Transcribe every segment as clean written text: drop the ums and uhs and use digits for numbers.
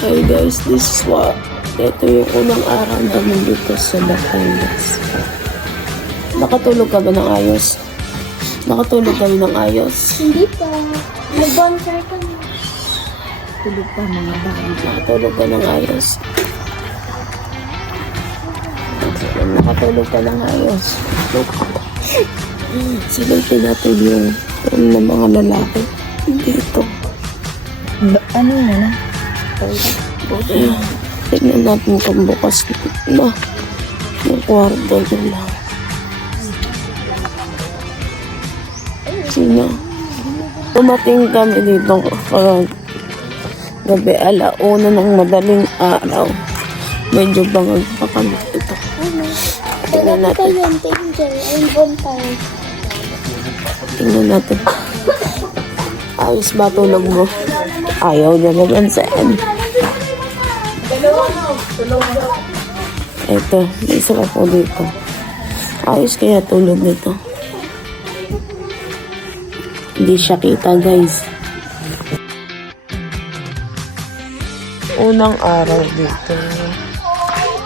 Hey guys, this is what ito yung unang araw namin dito sa Batangas. Nakatulog ka ba ng ayos? Nakatulog kami ng ayos? Hindi pa. Nag-bonfire kami. Tulog pa mga bagay. Nakatulog ka ng ayos? Nakatulog ka ng ayos? Silipin natin yung ng mga lalaki dito. Ano yun na? Tignan natin kung bukas na yung kwarto nila. Sino? Tumating kami dito gabi 1:00 ng madaling araw. Medyo bangag pa kami ito. Tingnan Wala pa natin. yun, Angel. Ay, bonfire. Tingnan natin. Ayos ba tulog mo? Ayaw niya naman saan. Ito, may isa pa po dito. Ayos kaya tulog nito. Hindi siya kita, guys. Unang araw dito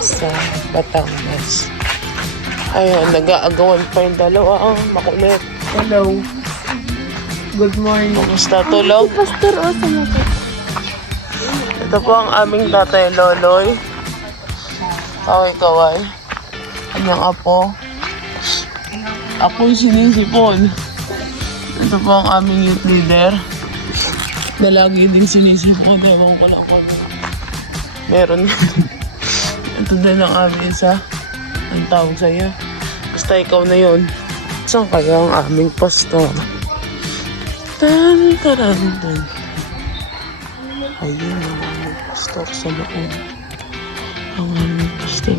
sa Batangas. Ayun, nag-aagawan pa yung dalawa. Makulit. Hello. Good morning. Kumusta tulog? Pastor, o, sa mata. Ito po ang aming tatay Loloy. Kaway-kaway. Kanyang apo. Apo'y sinisipon. Ito po ang aming youth leader. Na lagi din sinisipon. Ewan ko lang kung meron. Ito din ang aming isa. Ang tawag sa'yo. Basta ikaw na yon. Saan kaya ang aming pastor? Tan-taran-tan. Ayun ang aming pastor sa loob. Ang aming pastor.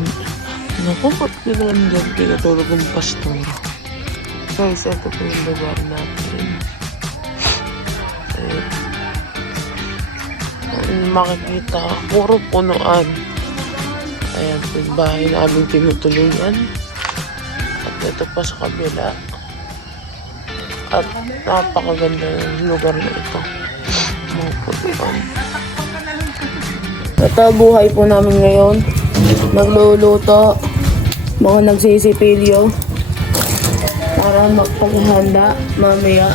Naku, ba't pinandiyan pinatulog ang pastor? Guys, ito po yung lugar natin. Ayun, makikita, puro punuan. Ayan po yung bahay na aming tinutuluyan. At ito pa sa kabila. At napakaganda yung lugar na ito. Mga putuan. Ito buhay po namin ngayon. Nagluluto. Mga nagsisipilyo. Para magpaghanda mamaya.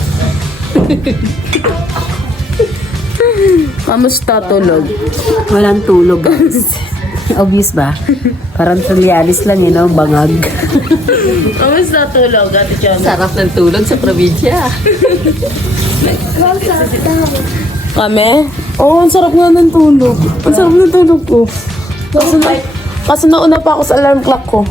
Kamusta tulog? Walang tulog. Obvious ba? Parang tulyalis lang yun, no? Bangag. Kamusta tulog, Ate Chana? Sarap ng tulog sa probinsya. Kami? Oo, ang sarap nga ng tulog. Ang sarap ng tulog ko. Kasi nauna pa ako sa alarm clock ko.